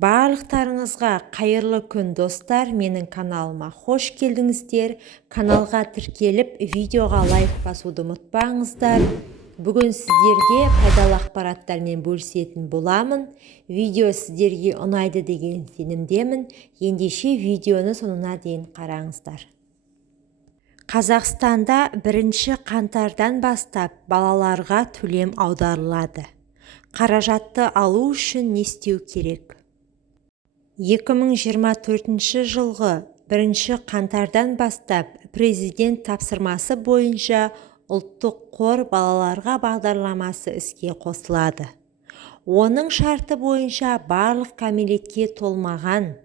Барлықтарыңызға қайырлы күн достар, менің каналыма қош келдіңіздер. Каналға тіркеліп, видеоға лайк басуды ұмытпаңыздар. Бүгін сіздерге пайдалы ақпараттармен бөлісетін боламын. Видео сіздерге ұнайды деген сенімдемін. Ендеше видеоны соңына дейін қараңыздар. Қазақстанда 1 қаңтардан бастап балаларға төлем аударылады. Қаражатты алу үшін не істеу керек? 2024 жылғы 1 қаңтардан бастап президент тапсырмасы бойынша ұлттық қор балаларға бағдарламасы іске қосылады. Оның шарты бойынша барлық кәмелетке толмаған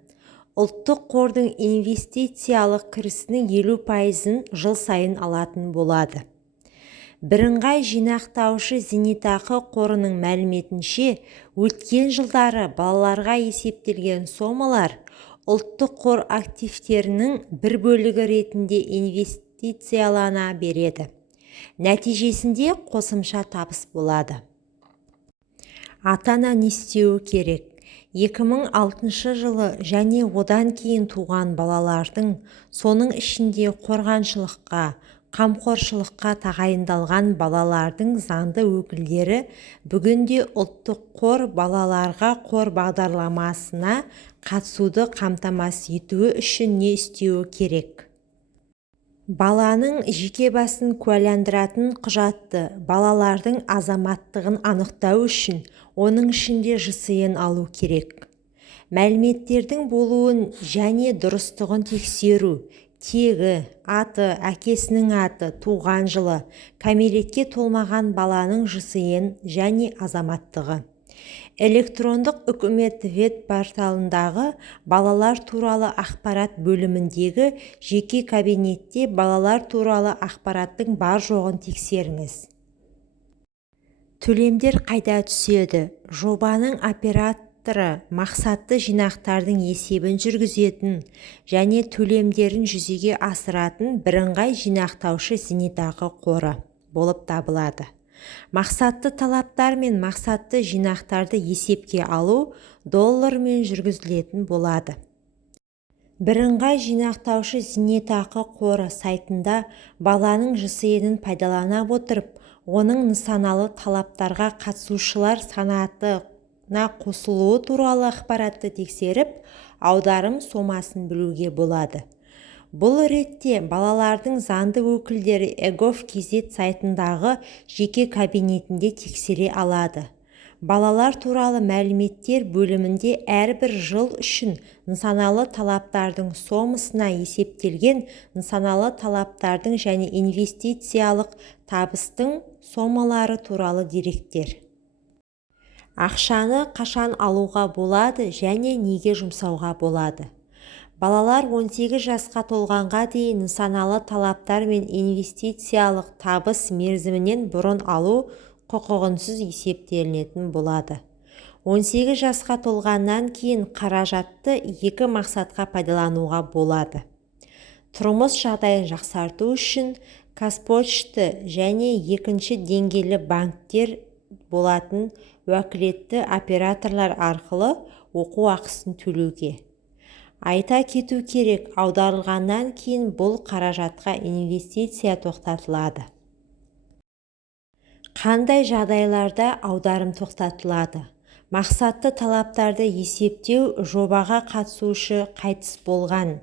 ұлттық қордың инвестициялық кірісінің 50%-ын жыл сайын алатын болады. Бірыңғай жинақтаушы зейнетақы қорының мәліметінше, өткен жылдары балаларға есептелген сомалар ұлттық қор активтерінің бір бөлігі ретінде инвестициялана береді. Нәтижесінде қосымша табыс болады. Ата-ана не істеуі керек? 2006 жылы және одан кейін туған балалардың, соның ішінде қорғаншылыққа, қамқоршылыққа тағайындалған балалардың заңды өкілдері бүгінде ұлттық қор балаларға қор бағдарламасына қатысуды қамтамасыз етуі үшін не істеуі керек? Баланың жеке басын куәландыратын құжатты балалардың азаматтығын анықтау үшін оның ішінде ЖСН алу керек. Мәліметтердің болуын және дұрыстығын тексеру, тегі, аты, әкесінің аты, туған жылы, кәмелетке толмаған баланың ЖСН және азаматтығы. Электрондық үкімет веб-порталындағы балалар туралы ақпарат бөліміндегі жеке кабинетте балалар туралы ақпараттың бар жоғын тексеріңіз. Төлемдер қайда түседі? Жобаның операторы мақсатты жинақтардың есебін жүргізетін және төлемдерін жүзеге асыратын бірыңғай жинақтаушы зейнетақы қоры болып табылады. Мақсатты талаптар мен мақсатты жинақтарды есепке алу доллармен жүргізілетін болады. Бірыңғай жинақтаушы зейнетақы қоры сайтында баланың ЖСН-ін пайдалана отырып, оның нысаналы талаптарға қатысушылар санатына қосылуы туралы ақпаратты тексеріп, аударым сомасын білуге болады. Бұл ретте балалардың заңды өкілдері егов.кз сайтындағы жеке кабинетінде тексере алады. Балалар туралы мәліметтер бөлімінде әрбір жыл үшін нысаналы талаптардың сомасына есептелген нысаналы талаптардың және инвестициялық табыстың сомалары туралы деректер. Ақшаны қашан алуға болады және неге жұмсауға болады? Балалар 18 жасқа толғанға дейін нысаналы талаптар мен инвестициялық табыс мерзімінен бұрын алу құқығынсыз есептелінетін болады. 18 жасқа толғаннан кейін қаражатты екі мақсатқа пайдалануға болады. Тұрмыс жағдайын жақсарту үшін Қазпошта және екінші деңгейлі банктер болатын уәкілетті операторлар арқылы оқу ақысын төлеуге. Айта кету керек, аударылғаннан кейін бұл қаражатқа инвестиция тоқтатылады. Қандай жағдайларда аударым тоқтатылады? Мақсатты талаптарды есептеу жобаға қатысушы қайтыс болған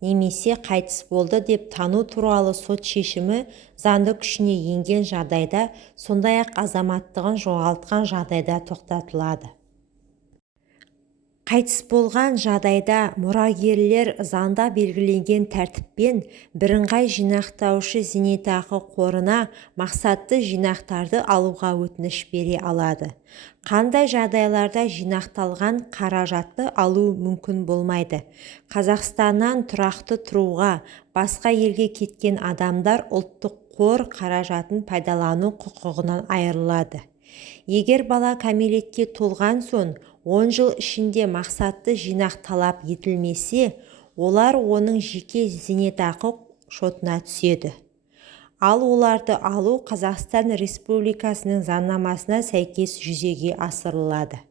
немесе қайтыс болды деп тану туралы сот шешімі заңды күшіне енген жағдайда, сондай-ақ азаматтығын жоғалтқан жағдайда тоқтатылады. Қайтыс болған жағдайда мұрагерлер заңда белгіленген тәртіппен бірыңғай жинақтаушы зейнетақы қорына мақсатты жинақтарды алуға өтініш бере алады. Қандай жағдайларда жинақталған қаражатты алу мүмкін болмайды? Қазақстаннан тұрақты тұруға басқа елге кеткен адамдар ұлттық қор қаражатын пайдалану құқығынан айырылады. Егер бала кәмелетке толған соң 10 жыл ішінде мақсатты жинақ талап етілмесе, олар оның жеке зейнетақы шотына түседі. Ал оларды алу Қазақстан Республикасының заңнамасына сәйкес жүзеге асырылады.